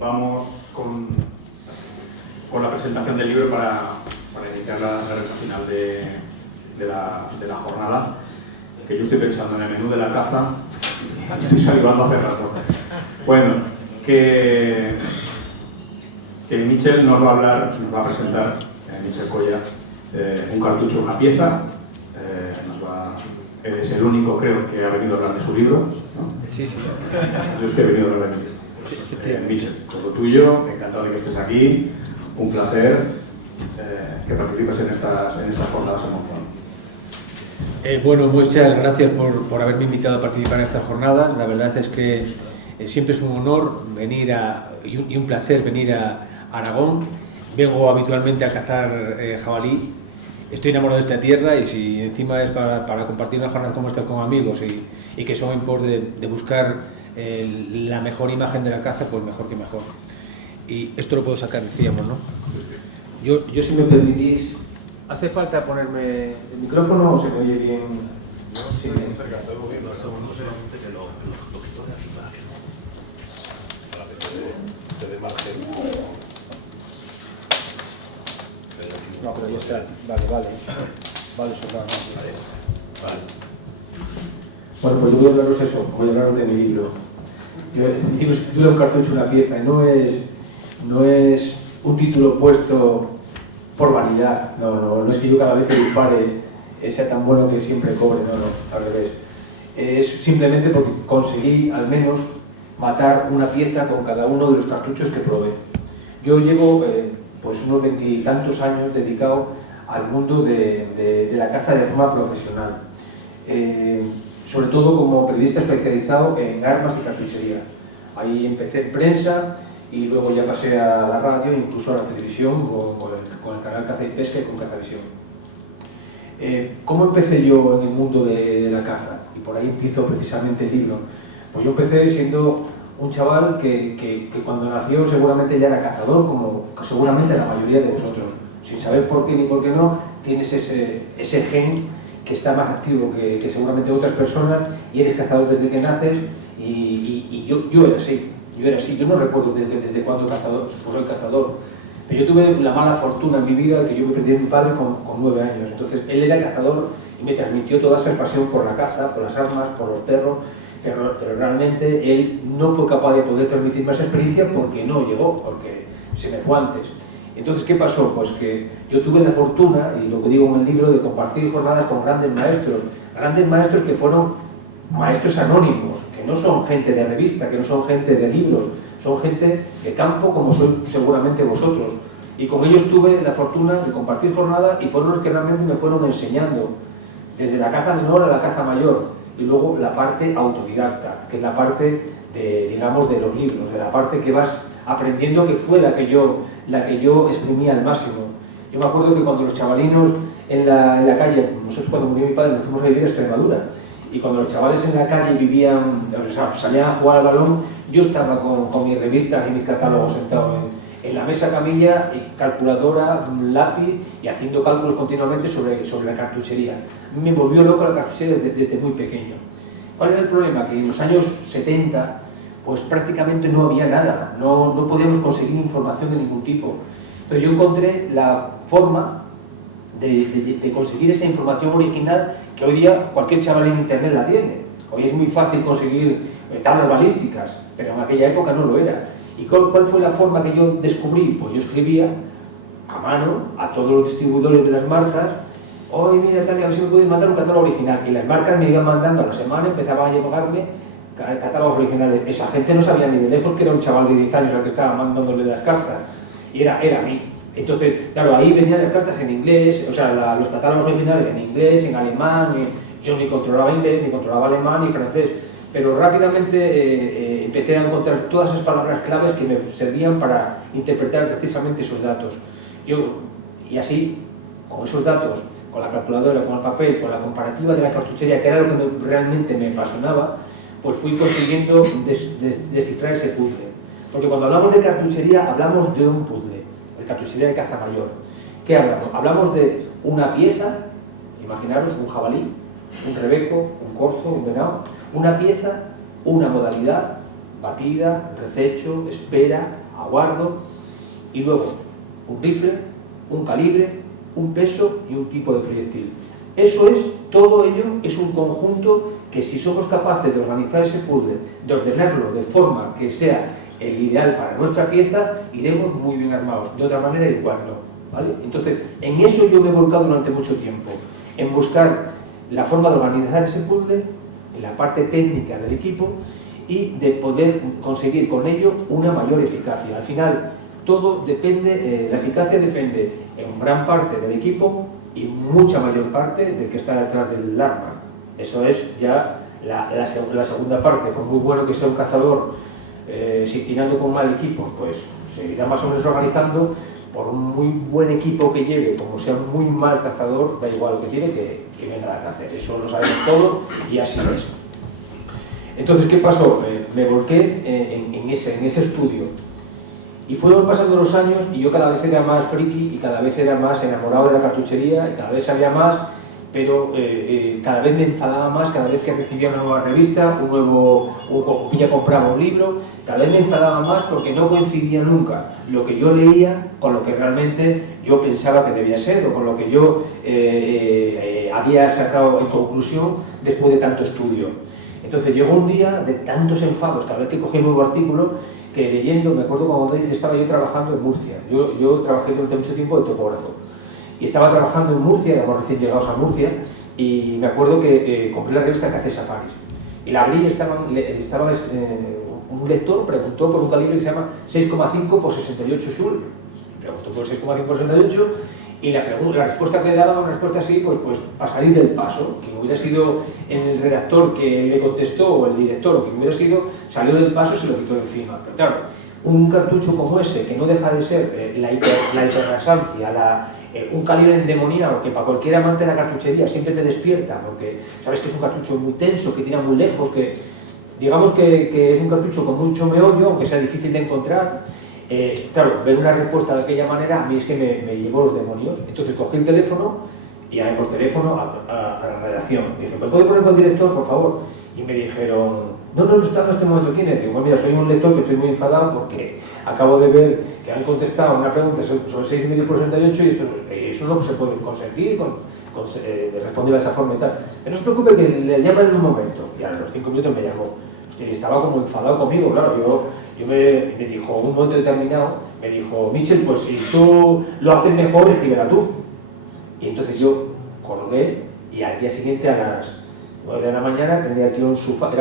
Vamos con la presentación del libro para iniciar la recta final de la jornada, que yo estoy pensando en el menú de la caza y estoy salivando hace rato. Bueno, que Michel nos va a presentar, Michel Colla, un cartucho, una pieza. Él es el único, creo, que ha venido a hablar de su libro, ¿no? Sí, sí. Yo es que he venido a hablar de mi libro. Michel, todo tuyo, encantado de que estés aquí, un placer que participes en estas jornadas en Monzón. Bueno, muchas gracias por haberme invitado a participar en estas jornadas. La verdad es que siempre es un honor venir y un placer venir a Aragón. Vengo habitualmente a cazar jabalí. Estoy enamorado de esta tierra y si encima es para compartir unas jornadas como estas con amigos y que son en pos de buscar la mejor imagen de la caza, pues mejor que mejor. Y esto lo puedo sacar, decíamos, ¿no? Yo si me permitís, ¿hace falta ponerme el micrófono o se me oye bien? No, sí, bien cerca, estoy moviendo el segundo solamente que lo quito de aquí para que te dé margen. No, pero ya está. Vale, soldado. Vale. Bueno, pues yo voy a hablaros eso, voy a hablaros de mi libro. El libro se titula Un cartucho, una pieza, y no es un título puesto por vanidad. No es que yo cada vez que dispare sea tan bueno que siempre cobre, no, al revés. Es simplemente porque conseguí al menos matar una pieza con cada uno de los cartuchos que probé. Yo llevo pues unos 20 y tantos años dedicado al mundo de la caza de forma profesional. Sobre todo como periodista especializado en armas y cartuchería. Ahí empecé en prensa y luego ya pasé a la radio, incluso a la televisión, con el canal Caza y Pesca y con Cazavisión. ¿Cómo empecé yo en el mundo de la caza? Y por ahí empiezo precisamente el libro. Pues yo empecé siendo un chaval que cuando nació seguramente ya era cazador, como seguramente la mayoría de vosotros. Sin saber por qué ni por qué no, tienes ese gen que está más activo que seguramente otras personas y eres cazador desde que naces y yo era así. Yo no recuerdo desde cuándo soy cazador, pero yo tuve la mala fortuna en mi vida de que yo me perdí a mi padre con 9 años. Entonces él era cazador y me transmitió toda esa pasión por la caza, por las armas, por los perros, pero realmente él no fue capaz de poder transmitirme esa experiencia porque no llegó, porque se me fue antes. Entonces, ¿qué pasó? Pues que yo tuve la fortuna, y lo que digo en el libro, de compartir jornadas con grandes maestros que fueron maestros anónimos, que no son gente de revista, que no son gente de libros, son gente de campo como sois seguramente vosotros. Y con ellos tuve la fortuna de compartir jornadas y fueron los que realmente me fueron enseñando, desde la caza menor a la caza mayor, y luego la parte autodidacta, que es la parte digamos, de los libros, de la parte que vas aprendiendo, que fue la que yo exprimía al máximo. Yo me acuerdo que cuando los chavalinos en la calle, nosotros cuando murió mi padre nos fuimos a vivir a Extremadura, y cuando los chavales en la calle salían a jugar al balón, yo estaba con mis revistas y mis catálogos sentado en la mesa camilla, calculadora, lápiz y haciendo cálculos continuamente sobre la cartuchería. Me volvió loco la cartuchería desde muy pequeño. ¿Cuál era el problema? Que en los años 70 pues prácticamente no había nada, no podíamos conseguir información de ningún tipo. Entonces yo encontré la forma de conseguir esa información original que hoy día cualquier chaval en internet la tiene. Hoy es muy fácil conseguir tablas balísticas, pero en aquella época no lo era. ¿Y cuál fue la forma que yo descubrí? Pues yo escribía a mano a todos los distribuidores de las marcas: oye, mira, tal, a ver si me puedes mandar un catálogo original. Y las marcas me iban mandando a la semana, empezaban a llegarme catálogos originales. Esa gente no sabía ni de lejos que era un chaval de 10 años al que estaba mandándole las cartas. Y era a mí. Entonces, claro, ahí venían las cartas en inglés, o sea, los catálogos originales en inglés, en alemán, yo ni controlaba inglés, ni controlaba alemán, ni francés. Pero rápidamente empecé a encontrar todas esas palabras claves que me servían para interpretar precisamente esos datos. Y así, con esos datos, con la calculadora, con el papel, con la comparativa de la cartuchería, que era lo que realmente me apasionaba, pues fui consiguiendo descifrar ese puzzle. Porque cuando hablamos de cartuchería, hablamos de un puzzle, de cartuchería de caza mayor. ¿Qué hablamos? Hablamos de una pieza, imaginaros un jabalí, un rebeco, un corzo, un venado, una pieza, una modalidad, batida, rececho, espera, aguardo, y luego un rifle, un calibre, un peso y un tipo de proyectil. Eso es, todo ello es un conjunto que si somos capaces de organizar ese puzzle, de ordenarlo de forma que sea el ideal para nuestra pieza, iremos muy bien armados. De otra manera igual no, ¿vale? Entonces, en eso yo me he volcado durante mucho tiempo, en buscar la forma de organizar ese puzzle, en la parte técnica del equipo, y de poder conseguir con ello una mayor eficacia. Al final, todo depende, la eficacia depende en gran parte del equipo y mucha mayor parte del que está detrás del arma. Eso es ya la segunda parte. Por muy bueno que sea un cazador, si tirando con mal equipo, pues se irá más o menos organizando. Por un muy buen equipo que lleve, como sea un muy mal cazador, da igual lo que tiene, que no hay nada que hacer. Eso lo sabemos todo y así es. Entonces, ¿qué pasó? Me volqué en ese estudio. Y fueron pasando los años y yo cada vez era más friki y cada vez era más enamorado de la cartuchería y cada vez sabía más, pero cada vez me enfadaba más cada vez que recibía una nueva revista, ya compraba un libro, cada vez me enfadaba más porque no coincidía nunca lo que yo leía con lo que realmente yo pensaba que debía ser o con lo que yo había sacado en conclusión después de tanto estudio. Entonces llegó un día de tantos enfados, cada vez que cogí un nuevo artículo, que leyendo, me acuerdo cuando estaba yo trabajando en Murcia, yo trabajé durante mucho tiempo de topógrafo, y estaba trabajando en Murcia, éramos recién llegados a Murcia, y me acuerdo que compré la revista Caza y Safaris, y la abrí y un lector preguntó por un calibre que se llama 6,5 por 68 Schul, preguntó por 6,5 por 68, y la respuesta que le daba, una respuesta así, pues para salir del paso, que hubiera sido el redactor que le contestó o el director o quien hubiera sido, salió del paso y se lo quitó de encima. Pero claro, un cartucho como ese, que no deja de ser la hiperrasancia, un calibre endemoniado que para cualquier amante de la cartuchería siempre te despierta, porque sabes que es un cartucho muy tenso, que tira muy lejos, que digamos que es un cartucho con mucho meollo, aunque sea difícil de encontrar. Claro, ver una respuesta de aquella manera a mí es que me llevó los demonios. Entonces cogí el teléfono y llamé por teléfono a la redacción. Dije, ¿me puede poner con el director, por favor? Y me dijeron, no está en este momento. ¿Quién es? Digo, bueno, mira, soy un lector que estoy muy enfadado porque acabo de ver que han contestado una pregunta sobre 6,5 por 68 y eso no se puede conseguir responder a esa forma y tal. Pero no se preocupe que le llaman en un momento. Y a los 5 minutos me llamó. Y estaba como enfadado conmigo, claro. Me dijo, un momento determinado, me dijo, Michel, pues si tú lo haces mejor, escríbela tú. Y entonces yo colgué y al día siguiente a las 9 de la mañana tenía aquí era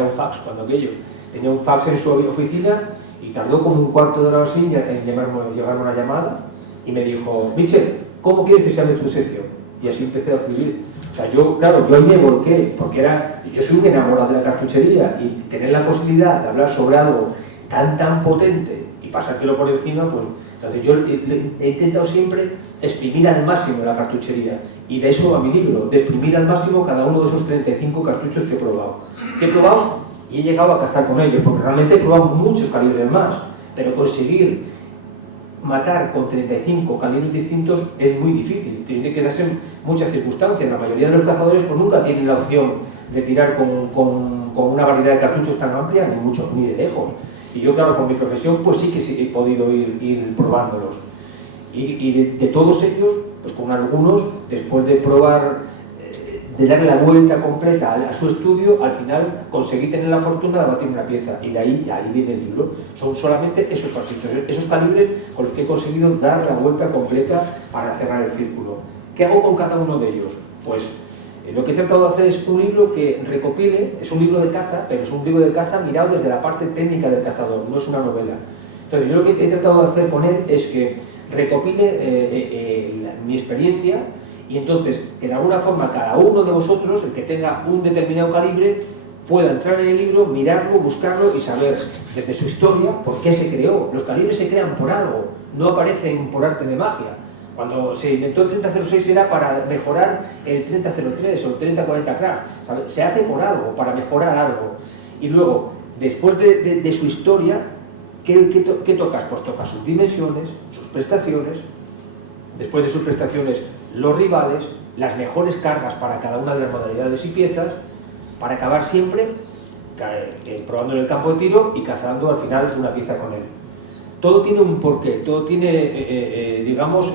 un fax cuando aquello, tenía un fax en su oficina y tardó como un cuarto de hora así en llegarme una llamada y me dijo, Michel, ¿cómo quieres que se llame tu sección? Y así empecé a escribir. O sea, yo ahí me volqué, porque yo soy un enamorado de la cartuchería y tener la posibilidad de hablar sobre algo tan potente y pasártelo por encima, pues entonces yo he intentado siempre exprimir al máximo la cartuchería y de eso a mi libro, de exprimir al máximo cada uno de esos 35 cartuchos que he probado. Y he llegado a cazar con ellos, porque realmente he probado muchos calibres más, pero conseguir matar con 35 calibres distintos es muy difícil, tiene que darse muchas circunstancias. La mayoría de los cazadores pues nunca tienen la opción de tirar con una variedad de cartuchos tan amplia, ni de lejos. Y yo, claro, con mi profesión, pues sí que he podido ir probándolos. Y de todos ellos, pues con algunos, después de probar, de darle la vuelta completa a su estudio, al final conseguí tener la fortuna de batir una pieza. Y de ahí viene el libro. Son solamente esos cartuchos, esos calibres con los que he conseguido dar la vuelta completa para cerrar el círculo. ¿Qué hago con cada uno de ellos? Pues lo que he tratado de hacer es un libro que recopile, es un libro de caza, pero es un libro de caza mirado desde la parte técnica del cazador, no es una novela. Entonces, yo lo que he tratado de hacer con él es que recopile mi experiencia y entonces que de alguna forma cada uno de vosotros, el que tenga un determinado calibre, pueda entrar en el libro, mirarlo, buscarlo y saber desde su historia por qué se creó. Los calibres se crean por algo, no aparecen por arte de magia. Cuando se inventó el 3006 era para mejorar el 3003 o el 3040 Craft, ¿sabes? Se hace por algo, para mejorar algo. Y luego, después de su historia, ¿qué tocas? Pues tocas sus dimensiones, sus prestaciones, después de sus prestaciones, los rivales, las mejores cargas para cada una de las modalidades y piezas, para acabar siempre probando en el campo de tiro y cazando al final una pieza con él. Todo tiene un porqué, todo tiene, digamos,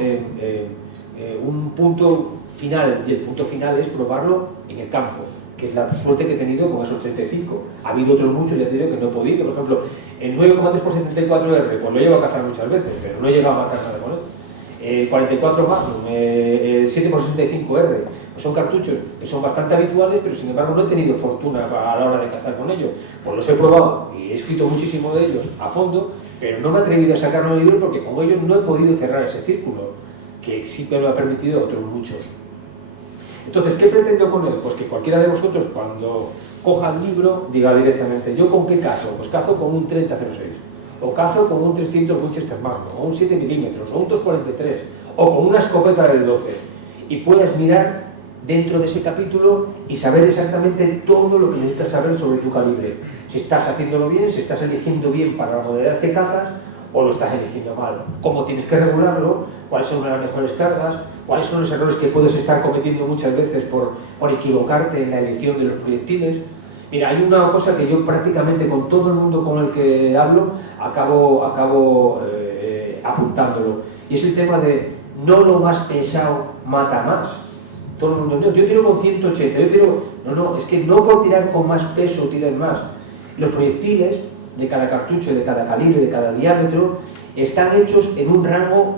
un punto final, y el punto final es probarlo en el campo, que es la suerte que he tenido con esos 35. Ha habido otros muchos, ya te digo, que no he podido. Por ejemplo, el 9 comandos por 74R, pues lo he llevado a cazar muchas veces, pero no he llegado a matar nada con él. 44 Magnum, 7x65R, pues son cartuchos que son bastante habituales, pero sin embargo no he tenido fortuna a la hora de cazar con ellos. Pues los he probado y he escrito muchísimo de ellos a fondo, pero no me he atrevido a sacarlo en el libro porque con ellos no he podido cerrar ese círculo, que sí que me lo ha permitido otros muchos. Entonces, ¿qué pretendo con él? Pues que cualquiera de vosotros, cuando coja el libro, diga directamente, ¿yo con qué cazo? Pues cazo con un 30-06, o cazo con un 300 Winchester Magnum, o un 7 milímetros, o un 243, o con una escopeta del 12, y puedas mirar dentro de ese capítulo y saber exactamente todo lo que necesitas saber sobre tu calibre. Si estás haciéndolo bien, si estás eligiendo bien para la modalidad que cazas, o lo estás eligiendo mal, cómo tienes que regularlo, cuáles son las mejores cargas, cuáles son los errores que puedes estar cometiendo muchas veces por equivocarte en la elección de los proyectiles. Mira, hay una cosa que yo prácticamente con todo el mundo con el que hablo acabo apuntándolo, y es el tema de no lo más pesado mata más. Todo el mundo, no, yo tiro con 180, yo tiro, no, es que no por tirar con más peso tiras más. Los proyectiles de cada cartucho, de cada calibre, de cada diámetro, están hechos en un rango,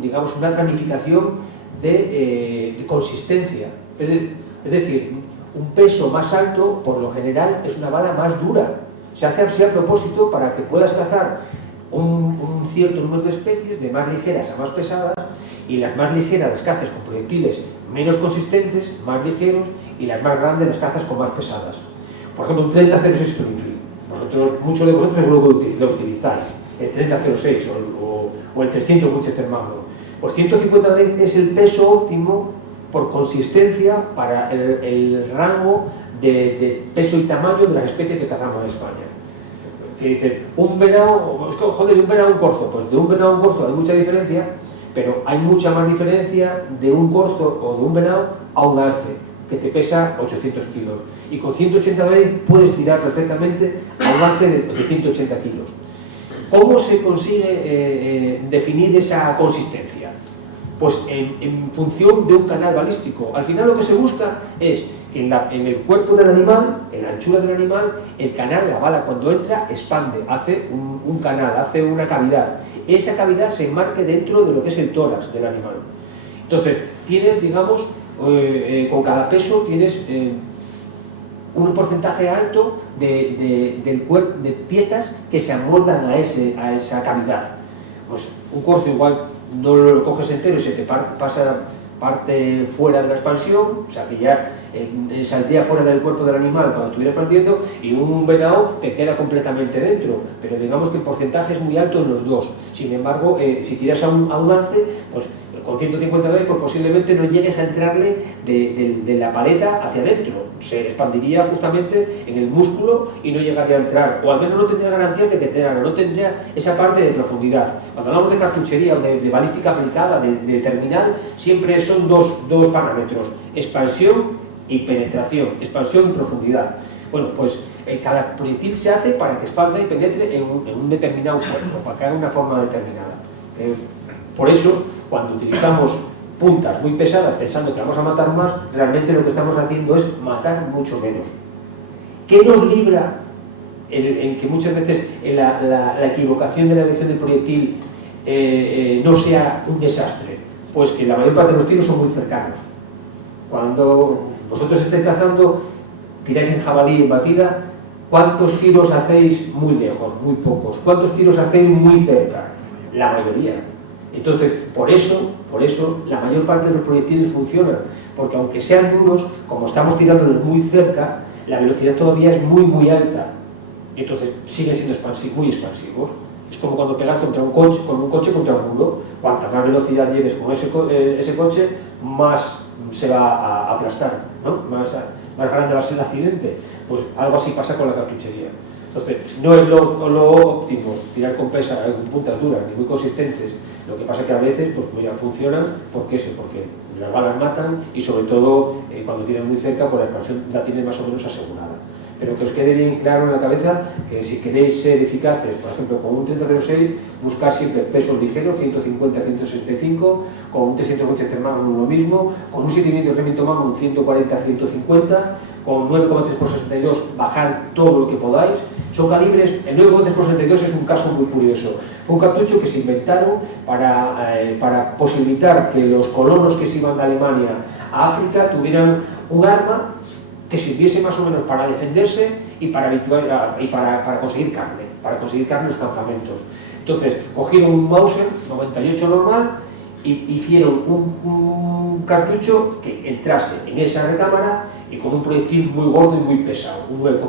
digamos, una ramificación de consistencia. Es decir, un peso más alto, por lo general, es una bala más dura. Se hace así a propósito para que puedas cazar un cierto número de especies, de más ligeras a más pesadas, y las más ligeras las cazas con proyectiles menos consistentes, más ligeros, y las más grandes las cazas con más pesadas. Por ejemplo, un 30-06 Springfield. Muchos de vosotros seguro que lo utilizáis, el 30-06 o el 300 Winchester Magnum. Pues 150 es el peso óptimo por consistencia para el rango de peso y tamaño de las especies que cazamos en España. Que dice, un venado, joder, de un venado a un corzo, pues de un venado a un corzo hay mucha diferencia, pero hay mucha más diferencia de un corzo o de un venado a un alce, que te pesa 800 kilos. Y con 180 veces puedes tirar perfectamente a un alce de 180 kilos. ¿Cómo se consigue definir esa consistencia? Pues en función de un canal balístico. Al final lo que se busca es que en el cuerpo del animal, en la anchura del animal, el canal, la bala cuando entra, expande, hace un canal, hace una cavidad. Esa cavidad se enmarque dentro de lo que es el tórax del animal. Entonces, tienes, digamos, con cada peso tienes un porcentaje alto de piezas que se amoldan a esa cavidad. Pues un corzo igual no lo coges entero y se te pasa parte fuera de la expansión, o sea que ya saldría fuera del cuerpo del animal cuando estuvieras partiendo, y un venado te queda completamente dentro, pero digamos que el porcentaje es muy alto en los dos. Sin embargo, si tiras a un alce, pues con 150 veces pues posiblemente no llegues a entrarle de la paleta hacia adentro, se expandiría justamente en el músculo y no llegaría a entrar, o al menos no tendría garantías de que tenga, no tendría esa parte de profundidad. Cuando hablamos de cartuchería o de balística aplicada, de terminal, siempre son dos parámetros, expansión y penetración, expansión y profundidad. Bueno, pues cada proyectil se hace para que expanda y penetre en un determinado cuerpo, para que haga una forma determinada. Por eso, cuando utilizamos puntas muy pesadas pensando que vamos a matar más, realmente lo que estamos haciendo es matar mucho menos. ¿Qué nos libra en que muchas veces la equivocación de la elección del proyectil no sea un desastre? Pues que la mayor parte de los tiros son muy cercanos. Cuando vosotros estáis cazando, tiráis en jabalí, en batida, ¿cuántos tiros hacéis muy lejos? Muy pocos. ¿Cuántos tiros hacéis muy cerca? La mayoría. Entonces, por eso, la mayor parte de los proyectiles funcionan, porque aunque sean duros, como estamos tirándolos muy cerca, la velocidad todavía es muy alta. Entonces, siguen siendo muy expansivos. Es como cuando pegas contra un coche contra un muro. Cuanta más velocidad lleves con ese coche, más se va a aplastar, ¿no? Más grande va a ser el accidente. Pues algo así pasa con la cartuchería. Entonces, no es lo óptimo tirar con puntas duras ni muy consistentes. Lo que pasa es que a veces pues ya funcionan porque las balas matan, y sobre todo cuando tienen muy cerca, pues la expansión la tienen más o menos asegurada. pero que os quede bien claro en la cabeza que si queréis ser eficaces, por ejemplo, con un 3006, buscar siempre pesos ligeros, 150-165, con un 311 Magnum lo mismo, con un 7mm Remington Magnum 140-150, con 9,3 x 62 bajar todo lo que podáis. Son calibres, el 9,3 x 62 es un caso muy curioso. Fue un cartucho que se inventaron para posibilitar que los colonos que se iban de Alemania a África tuvieran un arma que sirviese más o menos para defenderse y para conseguir carne en los campamentos. Entonces, cogieron un Mauser 98 normal y hicieron un cartucho que entrase en esa recámara y con un proyectil muy gordo y muy pesado, un 9,3.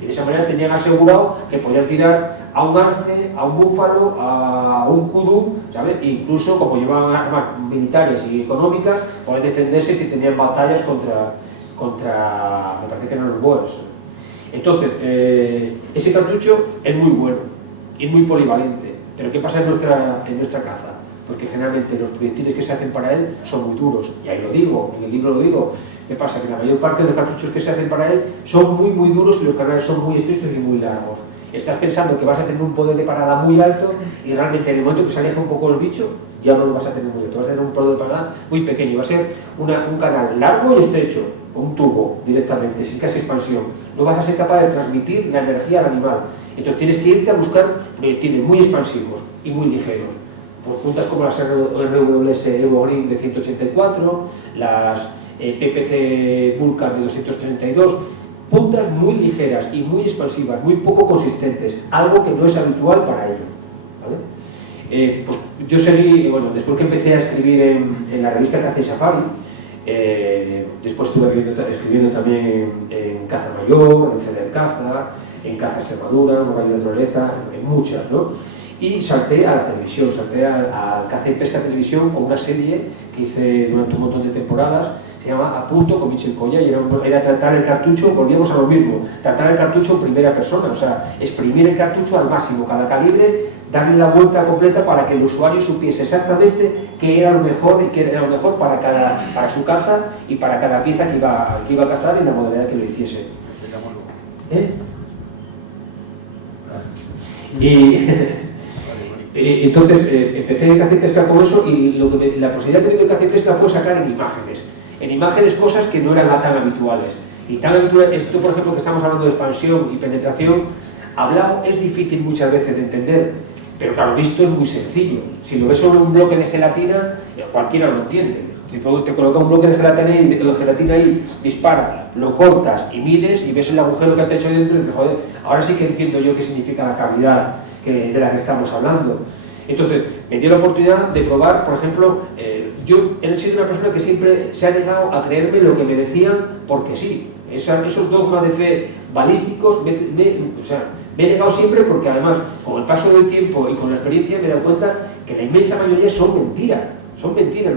Y de esa manera tenían asegurado que podían tirar a un arce, a un búfalo, a un kudú, ¿sabes? E incluso, como llevaban armas militares y económicas, poder defenderse si tenían batallas contra me parece que eran los Boers. Entonces, ese cartucho es muy bueno y es muy polivalente. Pero ¿qué pasa en nuestra caza? Pues que generalmente los proyectiles que se hacen para él son muy duros, y ahí lo digo, en el libro lo digo. ¿Qué pasa? Que la mayor parte de los cartuchos que se hacen para él son muy duros y los canales son muy estrechos y muy largos. Estás pensando que vas a tener un poder de parada muy alto y realmente en el momento que se aleja un poco el bicho ya no lo vas a tener muy alto, vas a tener un poder de parada muy pequeño, va a ser un canal largo y estrecho, un tubo directamente, sin casi expansión. No vas a ser capaz de transmitir la energía al animal. Entonces tienes que irte a buscar proyectiles muy expansivos y muy ligeros. Pues puntas como las RWS Evo Green de 184, las PPC Vulcan de 232, puntas muy ligeras y muy expansivas, muy poco consistentes, algo que no es habitual para ello, ¿vale? Pues yo seguí, bueno, después que empecé a escribir en la revista Caza y Safari, después estuve escribiendo también en Caza Mayor, en Feder Caza, en Caza Extremadura, en Moral de Naturaleza, en muchas, ¿no? Y salté a la televisión, salté a Caza y Pesca Televisión con una serie que hice durante un montón de temporadas, se llama A Punto, con Michel Colla, y era tratar el cartucho, volvíamos a lo mismo, tratar el cartucho en primera persona, o sea, exprimir el cartucho al máximo, cada calibre, darle la vuelta completa para que el usuario supiese exactamente qué era lo mejor y qué era lo mejor para su caza y para cada pieza que iba a cazar y la modalidad que lo hiciese. Y entonces empecé a caza y pesca con eso, y la posibilidad que me dio caza y pesca fue sacar en imágenes cosas que no eran tan habituales. Y tan habitual, esto por ejemplo que estamos hablando de expansión y penetración, hablado es difícil muchas veces de entender, pero claro, visto es muy sencillo. Si lo ves sobre un bloque de gelatina, cualquiera lo entiende. Si te coloca un bloque de gelatina ahí, dispara, lo cortas y mides y ves el agujero que te ha hecho dentro y dices, joder, ahora sí que entiendo yo qué significa la cavidad de la que estamos hablando. Entonces, me dio la oportunidad de probar, por ejemplo, yo he sido una persona que siempre se ha negado a creerme lo que me decían porque sí. Esos dogmas de fe balísticos, me he negado siempre porque además, con el paso del tiempo y con la experiencia, me he dado cuenta que la inmensa mayoría son mentiras. Son mentiras.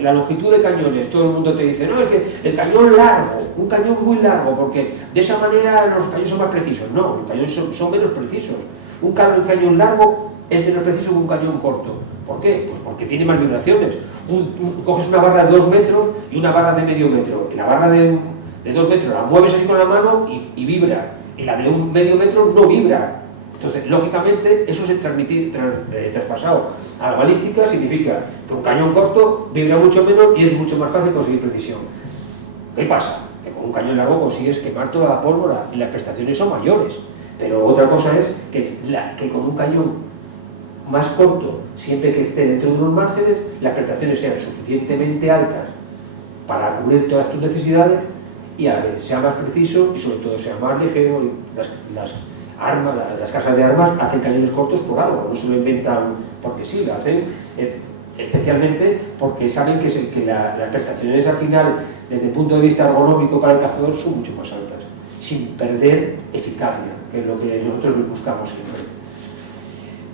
La longitud de cañones, todo el mundo te dice, no, es que el cañón largo, un cañón muy largo, porque de esa manera los cañones son más precisos. No, los cañones son menos precisos. Un cañón largo es menos preciso que un cañón corto. ¿Por qué? Pues porque tiene más vibraciones. Coges una barra de 2 metros y una barra de medio metro. Y la barra de 2 metros la mueves así con la mano y vibra. Y la de un medio metro no vibra. Entonces, lógicamente, eso es traspasado a la balística, significa que un cañón corto vibra mucho menos y es mucho más fácil conseguir precisión. ¿Qué pasa? Que con un cañón largo consigues quemar toda la pólvora y las prestaciones son mayores. Pero otra cosa es que con un cañón más corto, siempre que esté dentro de unos márgenes, las prestaciones sean suficientemente altas para cubrir todas tus necesidades y a la vez sea más preciso y sobre todo sea más ligero. Y las casas de armas hacen cañones cortos por algo, no se lo inventan porque sí, lo hacen especialmente porque saben que las prestaciones al final, desde el punto de vista ergonómico para el cazador, son mucho más altas, sin perder eficacia, que es lo que nosotros buscamos siempre.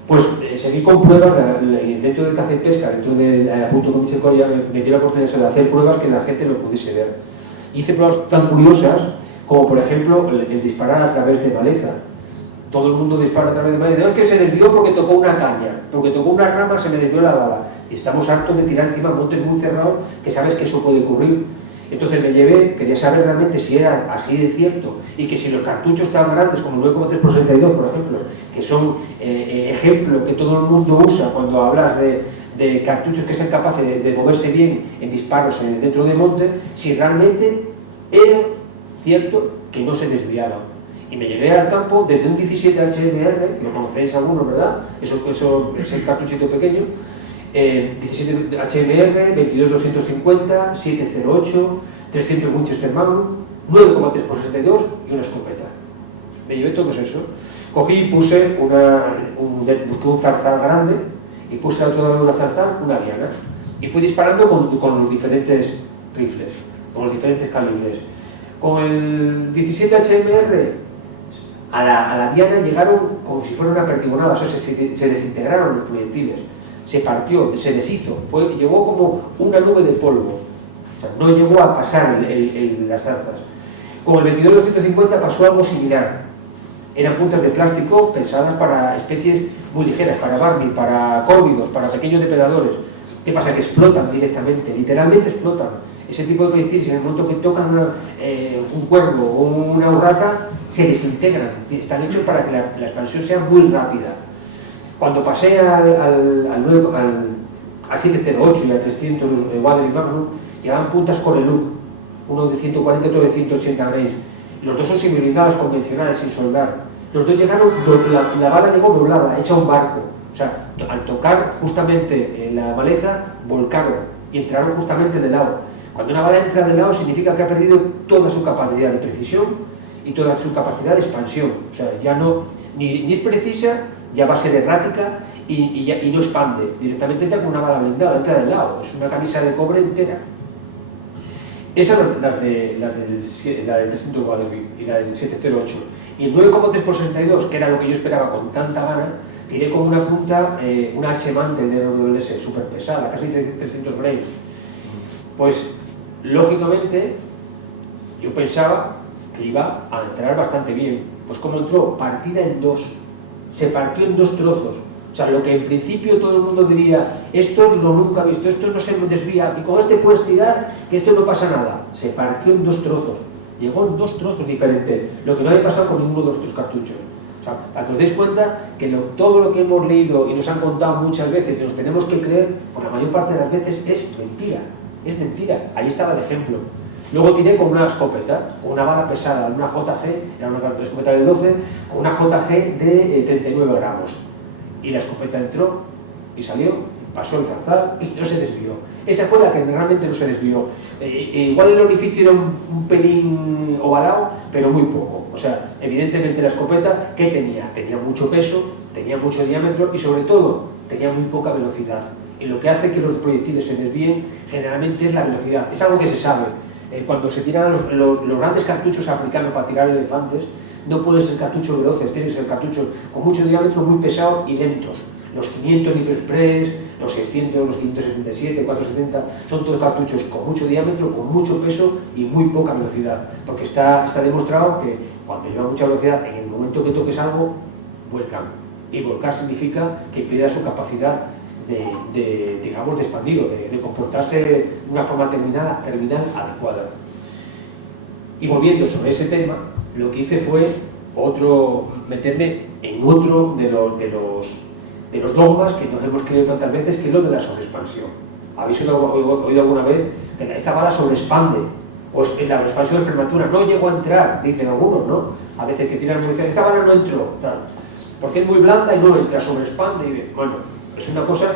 Pues seguí con pruebas, dentro del caza y pesca, dentro de Punto con Michel Colla, me dio la oportunidad de hacer pruebas que la gente lo pudiese ver. Hice pruebas tan curiosas como, por ejemplo, el disparar a través de maleza. Todo el mundo dispara a través de maleza. No es que se desvió porque tocó una caña, porque tocó una rama, se me desvió la bala. Y estamos hartos de tirar encima montes muy cerrados, que sabes que eso puede ocurrir. Entonces me llevé, quería saber realmente si era así de cierto y que si los cartuchos tan grandes como el 9,3x62, por ejemplo, que son ejemplo que todo el mundo usa cuando hablas de cartuchos que sean capaces de moverse bien en disparos dentro de monte, si realmente era cierto que no se desviaban. Y me llevé al campo desde un 17 HMR, que lo conocéis algunos, ¿verdad? Eso es el cartuchito pequeño. 17 HMR, 22-250, 708, 300 Winchester Magnum, 9,3x62 y una escopeta. Me llevé todos esos. Cogí y puse busqué un zarzal grande y puse al otro lado de la zarzal una diana. Y fui disparando con los diferentes rifles, con los diferentes calibres. Con el 17 HMR a la diana llegaron como si fuera una perdigonada, o sea, se desintegraron los proyectiles. Se partió, se deshizo, llegó como una nube de polvo, o sea, no llegó a pasar las zarzas. Con el 22-250 pasó algo similar, eran puntas de plástico pensadas para especies muy ligeras, para barney, para córvidos, para pequeños depredadores. ¿Qué pasa? Que explotan directamente, literalmente explotan. Ese tipo de proyectiles, en el momento que tocan un cuervo o una urraca, se desintegran, están hechos para que la expansión sea muy rápida. Cuando pasé al 708 y al 300 Waddell Magnum, llevaban puntas con el loop, uno de 140 y otro de 180 grains. Los dos son semiblindados convencionales, sin soldar. Los dos llegaron, la bala llegó doblada, hecha un barco. O sea, al tocar justamente la maleza, volcaron y entraron justamente de lado. Cuando una bala entra de lado, significa que ha perdido toda su capacidad de precisión y toda su capacidad de expansión. O sea, ya no, ni es precisa, ya va a ser errática y no expande. Directamente entra con una bala blindada, entra de lado. Es una camisa de cobre entera. Esas son la del 300 Waddell y la del 708. Y el 9,3x62, que era lo que yo esperaba con tanta gana, tiré con una punta, una H-Man de RWS, súper pesada, casi 300 grains. Pues, lógicamente, yo pensaba que iba a entrar bastante bien. Pues como entró, partida en dos. Se partió en dos trozos. O sea, lo que en principio todo el mundo diría, esto lo nunca he visto, esto no se desvía, y con este puedes tirar, que esto no pasa nada. Se partió en dos trozos. Llegó en dos trozos diferentes, lo que no había pasado con ninguno de los otros cartuchos. O sea, para que os deis cuenta que todo lo que hemos leído y nos han contado muchas veces y nos tenemos que creer, por la mayor parte de las veces, es mentira. Es mentira. Ahí estaba el ejemplo. Luego tiré con una escopeta, con una bala pesada, una JG, era una escopeta de 12, con una JG de 39 gramos. Y la escopeta entró y salió, pasó el zarzal y no se desvió. Esa fue la que realmente no se desvió. Igual el orificio era un pelín ovalado, pero muy poco. O sea, evidentemente la escopeta, ¿qué tenía? Tenía mucho peso, tenía mucho diámetro y sobre todo tenía muy poca velocidad. Y lo que hace que los proyectiles se desvíen generalmente es la velocidad. Es algo que se sabe. Cuando se tiran los grandes cartuchos africanos para tirar elefantes, no pueden ser cartuchos veloces, tienen que ser cartuchos con mucho diámetro, muy pesados y lentos. Los 500 Nitro Express, los 600, los 577, 470, son todos cartuchos con mucho diámetro, con mucho peso y muy poca velocidad. Porque está demostrado que cuando lleva mucha velocidad, en el momento que toques algo, vuelcan. Y volcar significa que pierda su capacidad digamos, de expandir o de comportarse de una forma terminal adecuada. Y volviendo sobre ese tema, lo que hice fue meterme en otro de los dogmas que nos hemos creído tantas veces, que es lo de la sobreexpansión. ¿Habéis oído alguna vez que esta bala sobreexpande? O la expansión es prematura, no llegó a entrar, dicen algunos, ¿no? A veces que tiran munición, esta bala no entró, tal, porque es muy blanda y no entra, sobreexpande. Y, bueno, es una cosa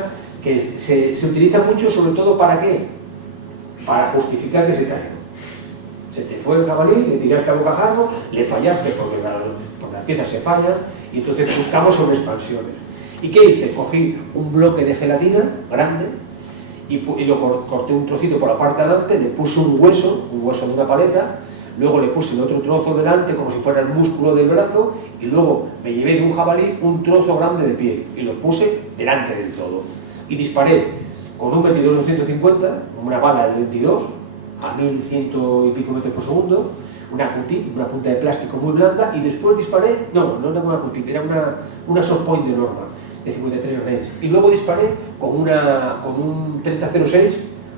que se utiliza mucho, sobre todo ¿para qué? Para justificar que se caiga. Se te fue el jabalí, le tiraste a bocajarro, le fallaste porque las piezas se fallan y entonces buscamos sobreexpansiones. ¿Y qué hice? Cogí un bloque de gelatina grande y lo corté un trocito por la parte de adelante, le puse un hueso de una paleta, luego le puse el otro trozo delante como si fuera el músculo del brazo y luego me llevé de un jabalí un trozo grande de piel y lo puse delante del todo. Y disparé con un 22-250, una bala de 22 a 1100 y pico metros por segundo, una QTIP, una punta de plástico muy blanda, y después disparé, no era una QTIP, era una soft point de Norma de 53 grains, y luego disparé con un 30-06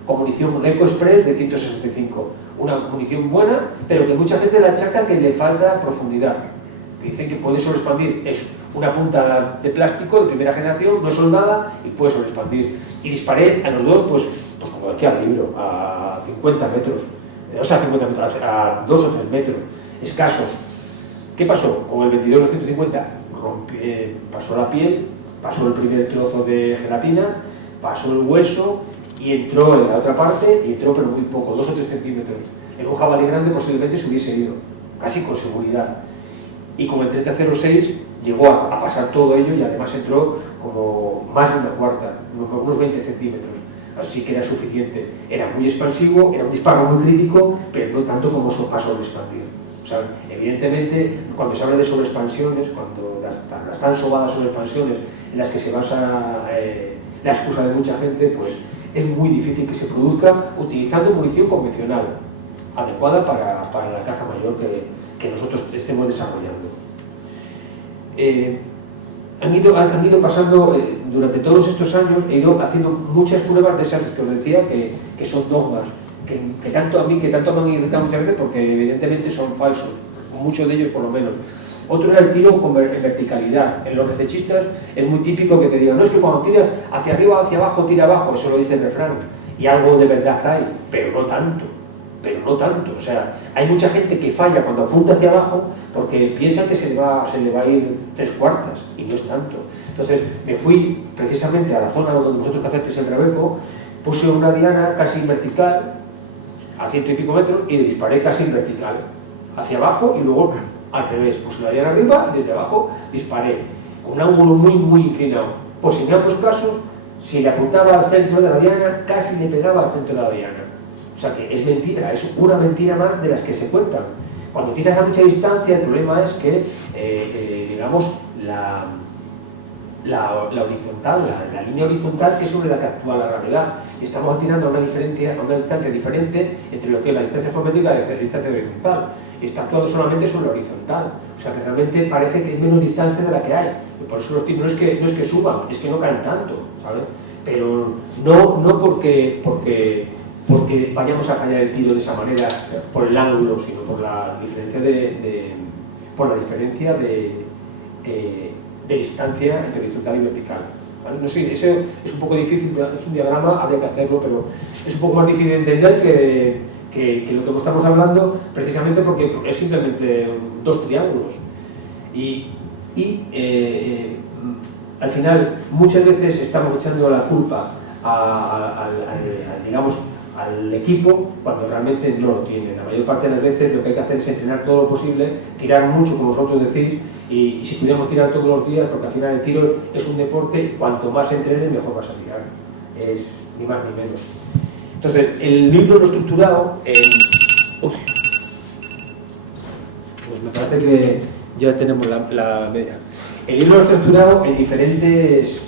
con munición Eco Express de 165. Una munición buena, pero que mucha gente la achaca que le falta profundidad. Que dicen que puede sobreexpandir eso. Una punta de plástico de primera generación, no soldada, y puede sobreexpandir. Y disparé a los dos, pues como aquí al libro, a 50 metros. O sea, 50 metros, a 2 o 3 metros escasos. ¿Qué pasó? Con el 22-250 pasó la piel, pasó el primer trozo de gelatina, pasó el hueso y entró en la otra parte, y entró pero muy poco, 2 o 3 centímetros. En un jabalí grande posiblemente se hubiese ido, casi con seguridad. Y con el 30-06 llegó a pasar todo ello, y además entró como más de una cuarta, unos 20 centímetros. Así que era suficiente. Era muy expansivo, era un disparo muy crítico, pero no tanto como para sobreexpandir. O sea, evidentemente, cuando se habla de sobreexpansiones, cuando las tan sobadas sobreexpansiones en las que se basa la excusa de mucha gente, pues es muy difícil que se produzca utilizando munición convencional, adecuada para la caza mayor que nosotros estemos desarrollando. Han ido pasando, durante todos estos años, he ido haciendo muchas pruebas de esas que os decía que son dogmas, que tanto a mí, que tanto me han irritado muchas veces, porque evidentemente son falsos, muchos de ellos por lo menos. Otro era el tiro en verticalidad. En los recechistas es muy típico que te digan, no, es que cuando tira hacia arriba o hacia abajo, tira abajo, eso lo dice el refrán, y algo de verdad hay, pero no tanto. O sea, hay mucha gente que falla cuando apunta hacia abajo porque piensa que se le va a ir 3/4, y no es tanto. Entonces me fui precisamente a la zona donde vosotros haceis el rebeco, puse una diana casi vertical a 100 y pico metros y le disparé casi vertical hacia abajo, y luego al revés, puse la diana arriba y desde abajo disparé con un ángulo muy inclinado. Pues en ambos casos, si le apuntaba al centro de la diana, casi le pegaba al centro de la diana. O sea que es mentira, es una mentira más de las que se cuentan. Cuando tiras a mucha distancia, el problema es que, digamos, la horizontal, la línea horizontal es sobre la que actúa la gravedad. Y estamos tirando a una distancia diferente entre lo que es la distancia geométrica y la distancia horizontal. Y está actuando solamente sobre la horizontal. O sea que realmente parece que es menos distancia de la que hay. Y por eso los tiros no es que suban, es que no caen tanto, ¿sabes? Pero no porque vayamos a fallar el tiro de esa manera por el ángulo, sino por la diferencia de distancia entre horizontal y vertical. ¿Vale? No sé, eso es un poco difícil, es un diagrama, habría que hacerlo, pero es un poco más difícil de entender que lo que estamos hablando, precisamente porque es simplemente 2 triángulos. Y al final, muchas veces estamos echando la culpa al equipo cuando realmente no lo tiene. La mayor parte de las veces lo que hay que hacer es entrenar todo lo posible, tirar mucho, como vosotros decís, y si pudiéramos tirar todos los días, porque al final el tiro es un deporte, y cuanto más entrenes, mejor vas a tirar. Es ni más ni menos. Entonces, el libro lo estructurado pues me parece que ya tenemos la media. El libro lo estructurado en diferentes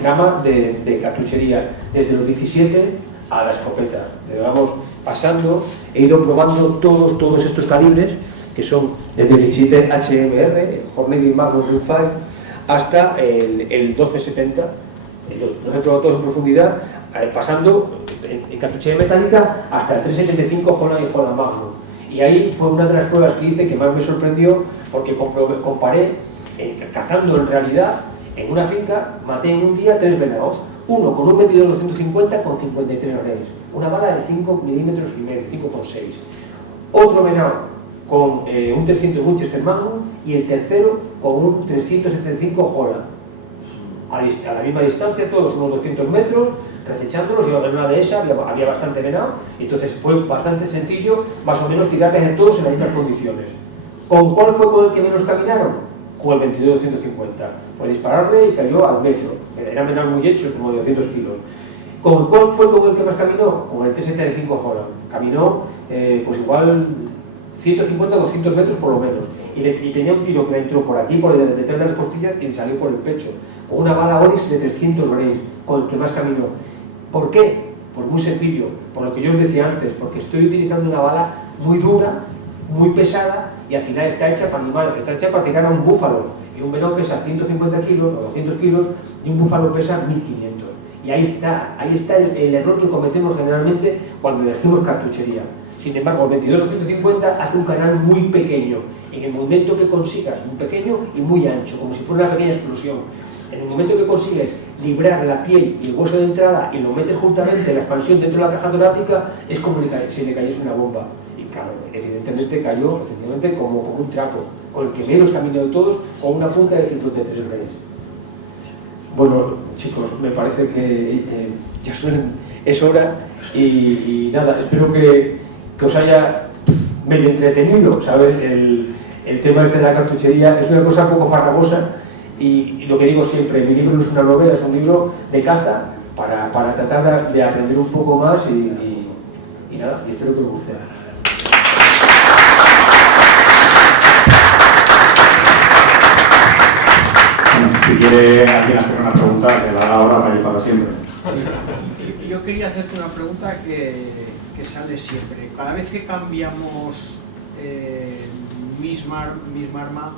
tramas de cartuchería, desde los 17 a la escopeta. Vamos pasando, he ido probando todos estos calibres, que son desde el 17 HMR, el Hornady Magnum Rimfire, hasta el 1270. Los he probado todos en profundidad, pasando en cartuchería metálica hasta el 375 Holland y Holland Magnum. Y ahí fue una de las pruebas que hice que más me sorprendió, porque comparé, cazando en realidad, en una finca, maté en un día 3 venados, uno con un 22-250 con 53 granes, una bala de 5 milímetros y medio, 5,6. Otro venado con un 300 Winchester Magnum, y el tercero con un 375 Holland. A la misma distancia, todos unos 200 metros, recechándolos, y en una de esas había bastante venado, y entonces fue bastante sencillo, más o menos, tirarles a todos en las mismas condiciones. ¿Con cuál fue con el que menos caminaron? Con el 22-250. Fue dispararle y cayó al metro. Era venado muy hecho, como de 200 kilos. ¿Con cuál fue con el que más caminó? Con el 375 Holland. Caminó, pues igual 150-200 metros por lo menos. Y tenía un tiro que le entró por aquí, por detrás de las costillas, y le salió por el pecho. Con una bala Oryx de 300 grains, con el que más caminó. ¿Por qué? Pues muy sencillo, por lo que yo os decía antes, porque estoy utilizando una bala muy dura, muy pesada, y al final está hecha para animales, está hecha para tirar a un búfalo, y un venado pesa 150 kilos o 200 kilos, y un búfalo pesa 1500. Y ahí está el error que cometemos generalmente cuando elegimos cartuchería. Sin embargo, el 22-250 hace un canal muy pequeño. En el momento que consigas un pequeño y muy ancho, como si fuera una pequeña explosión, en el momento que consigues librar la piel y el hueso de entrada y lo metes justamente en la expansión dentro de la caja torácica, es como si le cayese una bomba. Y claro, evidentemente cayó efectivamente como un trapo, con el que menos caminó de todos, con una punta de 53 grados. Bueno, chicos, me parece que ya es hora y nada, espero que os haya medio entretenido, ¿sabes? El tema de la cartuchería es una cosa un poco farragosa y lo que digo siempre, mi libro no es una novela, es un libro de caza para tratar de aprender un poco más y nada, y espero que os guste. Si quiere alguien hacer una pregunta, que la haga ahora para ir para siempre. Yo quería hacerte una pregunta que sale siempre. Cada vez que cambiamos misma arma,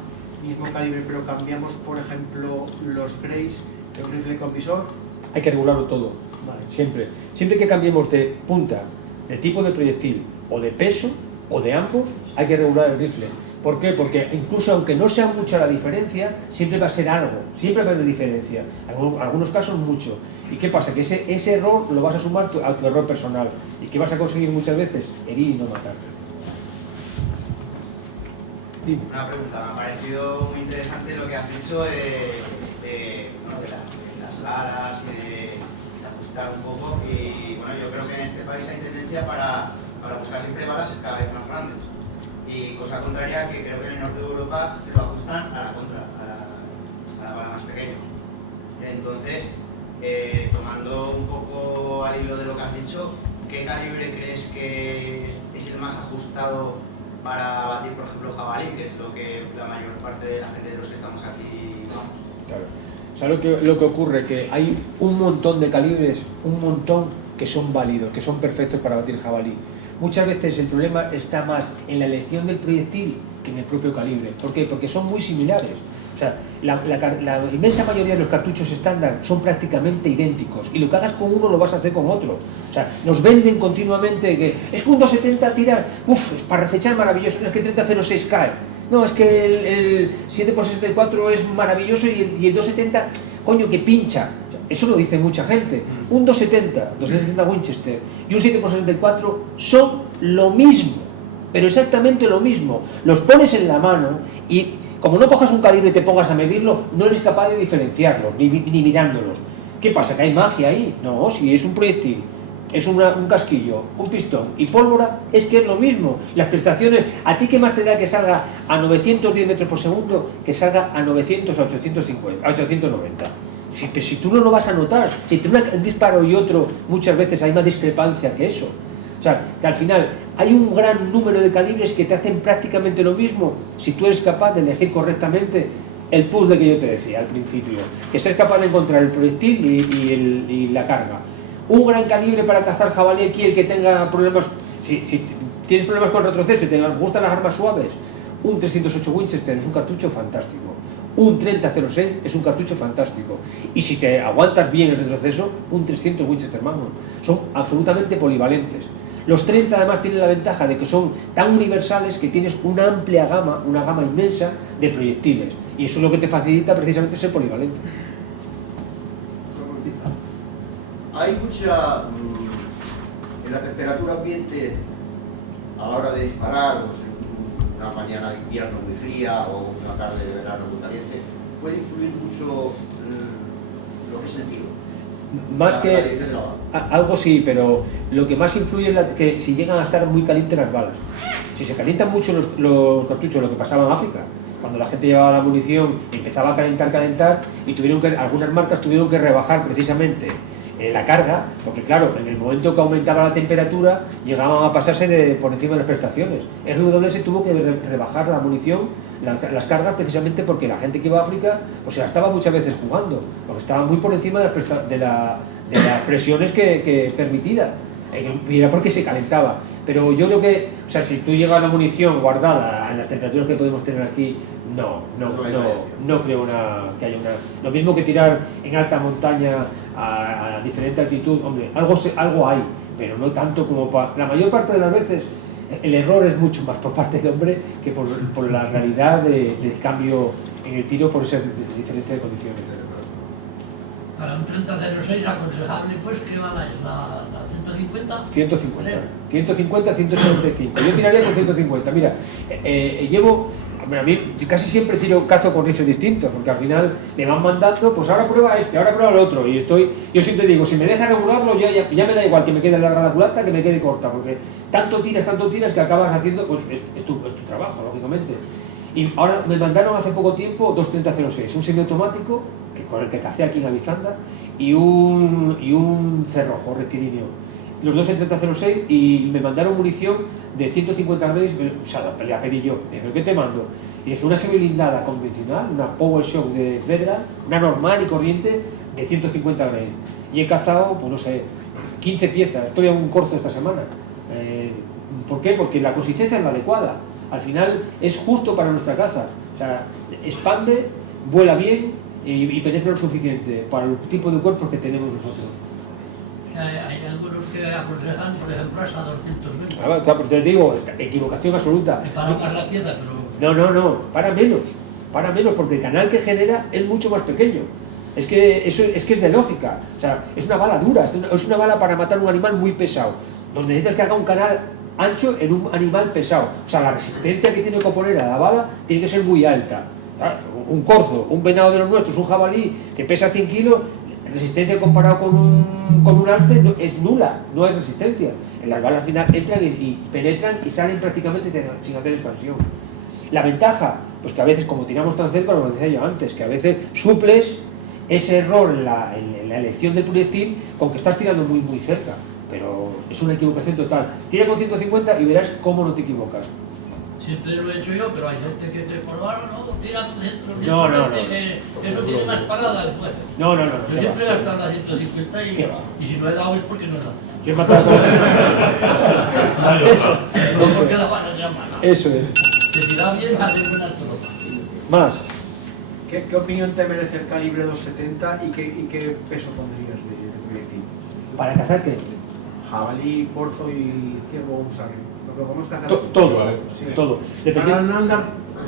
mismo calibre, pero cambiamos, por ejemplo, los greys, el rifle con visor, hay que regularlo todo, vale. Siempre que cambiemos de punta, de tipo de proyectil, o de peso, o de ambos, hay que regular el rifle. ¿Por qué? Porque incluso aunque no sea mucha la diferencia, siempre va a ser algo, siempre va a haber diferencia, en algunos casos mucho. ¿Y qué pasa? Que ese error lo vas a sumar a tu error personal. ¿Y qué vas a conseguir muchas veces? Herir y no matar. Dime. Una pregunta, me ha parecido muy interesante lo que has dicho de las varas y de ajustar un poco. Y bueno, yo creo que en este país hay tendencia para buscar siempre balas cada vez más grandes. Y cosa contraria, que creo que en el norte de Europa lo ajustan a la contra, a la bala más pequeña. Entonces, tomando un poco al hilo de lo que has dicho, ¿qué calibre crees que es el más ajustado para batir, por ejemplo, jabalí, que es lo que la mayor parte de la gente de los que estamos aquí vamos? Claro. ¿Sabes lo que ocurre? Que hay un montón de calibres, un montón que son válidos, que son perfectos para batir jabalí. Muchas veces el problema está más en la elección del proyectil que en el propio calibre. ¿Por qué? Porque son muy similares. O sea, la inmensa mayoría de los cartuchos estándar son prácticamente idénticos y lo que hagas con uno lo vas a hacer con otro. O sea, nos venden continuamente que es que un 270 tira, es para recechar maravilloso, es que el 3006 cae. No, es que el 7x64 es maravilloso y el 270, coño, que pincha. Eso lo dice mucha gente. Un 270 Winchester y un 7x64 son lo mismo, pero exactamente lo mismo. Los pones en la mano y como no cojas un calibre y te pongas a medirlo, no eres capaz de diferenciarlos, ni mirándolos. ¿Qué pasa? ¿Que hay magia ahí? No, si es un proyectil, es un casquillo, un pistón y pólvora, es que es lo mismo. Las prestaciones, ¿a ti qué más te da que salga a 910 metros por segundo que salga a 900, a 850, a 890? Si tú no lo vas a notar, si entre un disparo y otro muchas veces hay más discrepancia que eso. O sea, que al final hay un gran número de calibres que te hacen prácticamente lo mismo si tú eres capaz de elegir correctamente el puzzle que yo te decía al principio, que ser capaz de encontrar el proyectil y la carga. Un gran calibre para cazar jabalí aquí, el que tenga problemas, si tienes problemas con retroceso y te gustan las armas suaves, un 308 Winchester es un cartucho fantástico. Un 3006 es un cartucho fantástico. Y si te aguantas bien el retroceso, un 300 Winchester Magnum. Son absolutamente polivalentes. Los 30 además tienen la ventaja de que son tan universales que tienes una amplia gama, una gama inmensa de proyectiles. Y eso es lo que te facilita precisamente ser polivalente. Hay mucha... en la temperatura ambiente, a la hora de disparar, una mañana de invierno muy fría o una tarde de verano muy caliente, puede influir mucho lo que es el tiro. Más que algo sí, pero lo que más influye es que si llegan a estar muy calientes las balas. Si se calientan mucho los cartuchos, lo que pasaba en África, cuando la gente llevaba la munición y empezaba a calentar y algunas marcas tuvieron que rebajar precisamente la carga, porque claro, en el momento que aumentaba la temperatura llegaban a pasarse por encima de las prestaciones. RWS tuvo que rebajar la munición, las cargas, precisamente porque la gente que iba a África pues se la estaba muchas veces jugando, porque estaba muy por encima de las presiones que permitidas, y era porque se calentaba. Pero yo creo que, o sea, si tú llevas la munición guardada en las temperaturas que podemos tener aquí, No creo que haya una... Lo mismo que tirar en alta montaña a diferente altitud, hombre, algo hay, pero no tanto como la mayor parte de las veces el error es mucho más por parte del hombre que por la realidad del cambio en el tiro por esa diferencia de condiciones. Para un 30-06 aconsejable, pues, ¿qué bala es? ¿La 150? 150, 175. Yo tiraría con 150. Mira, a mí casi siempre cazo con rifles distintos, porque al final me van mandando, pues ahora prueba ahora prueba el otro, y yo siempre digo, si me deja regularlo, ya me da igual que me quede larga la culata que me quede corta, porque tanto tiras que acabas haciendo, pues es tu trabajo, lógicamente. Y ahora me mandaron hace poco tiempo 230-06, un semiautomático, con el que cacé aquí en Avizanda, y un cerrojo rectilíneo. Los dos en 30-06, y me mandaron munición de 150 grados, o sea, la pedí yo. ¿Pero qué te mando? Y dije, una semiblindada convencional, una Power Shock de Federal, una normal y corriente de 150 grados. Y he cazado, pues no sé, 15 piezas. Estoy a un corzo esta semana. ¿Por qué? Porque la consistencia es la adecuada. Al final es justo para nuestra caza. O sea, expande, vuela bien y penetra lo suficiente para el tipo de cuerpos que tenemos nosotros. Hay algunos que aconsejan, por ejemplo, hasta 220. Claro, pero te digo, equivocación absoluta. Me para más la pieza, pero... No, para menos, porque el canal que genera es mucho más pequeño. Es que es de lógica. O sea, es una bala dura, es una bala para matar un animal muy pesado, donde necesitas que haga un canal ancho en un animal pesado. O sea, la resistencia que tiene que poner a la bala tiene que ser muy alta. Un corzo, un venado de los nuestros, un jabalí que pesa 100 kilos, resistencia comparado con un alce es nula, no hay resistencia. Las balas al final entran y penetran y salen prácticamente sin hacer expansión. La ventaja, pues que a veces, como tiramos tan cerca, lo decía yo antes, que a veces suples ese error en la elección del proyectil con que estás tirando muy muy cerca, pero es una equivocación total. Tira con 150 y verás cómo no te equivocas. Siempre lo he hecho yo, pero hay gente que te porba, no, tira con 150, No. que eso tiene más parada después. No. Yo siempre he gastado la 150 y si no he dado es porque no he dado. Yo he matado con... No porque la bala sea mala. Eso es. Que si da bien, hace buenas tropas. Más. ¿Qué opinión te merece el calibre 270 y qué peso pondrías de proyectil? ¿Para cazar qué? Jabalí, corzo y ciervo o un sarrio. Lo que vamos a cazar. Todo. Sí. Todo. Para no andar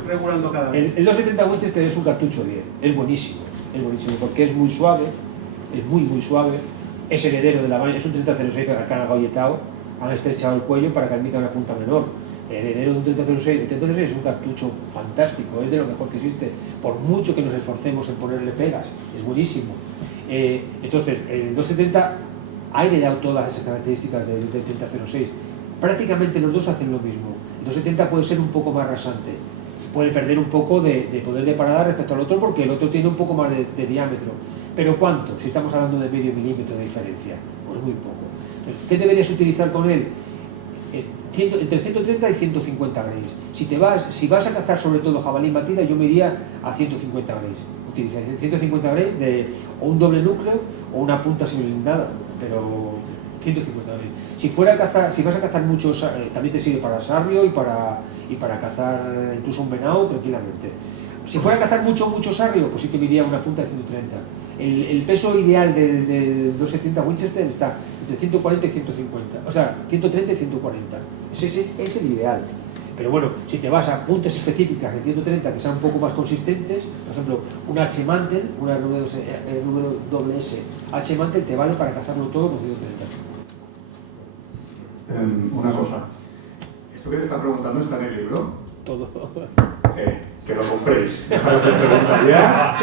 regulando cada vez. El 270 Winchester es un cartucho 10. Es buenísimo porque es muy suave, es muy suave. Es heredero de la vaina, es un 30-06 que han agolletado, han estrechado el cuello para que admita una punta menor. El heredero de un 30-06, el 30-06 es un cartucho fantástico, es de lo mejor que existe, por mucho que nos esforcemos en ponerle pegas, es buenísimo. Entonces, el 270 ha heredado todas esas características del 30-06. Prácticamente los dos hacen lo mismo. El 270 puede ser un poco más rasante, puede perder un poco de poder de parada respecto al otro porque el otro tiene un poco más de diámetro. ¿Pero cuánto? Si estamos hablando de medio milímetro de diferencia, pues muy poco. Entonces, ¿qué deberías utilizar con él? Entre 130 y 150 grays. Si vas a cazar sobre todo jabalí batida, yo me iría a 150 grays. Utiliza 150 grays de o un doble núcleo o una punta semiblindada, pero 150 grays. Si vas a cazar muchos, también te sirve para sarrio y para cazar incluso un venado tranquilamente. Si fuera a cazar mucho sarrio, pues sí que me iría a una punta de 130. El peso ideal del 270 Winchester está entre 140 y 150, o sea, 130 y 140. Ese es el ideal. Pero bueno, si te vas a puntas específicas de 130 que sean un poco más consistentes, por ejemplo, un H-Mantle, una RWS H-Mantle te vale para cazarlo todo con 130. Una cosa, ¿esto que te está preguntando está en el libro? Todo. Que lo compréis. Dejaros de preguntar ya.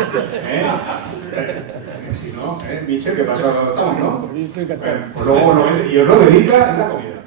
Si no, Michel, ¿qué pasa? Estamos, ¿no? Estoy encantado. Pues luego lo vende y os lo dedica en la comida.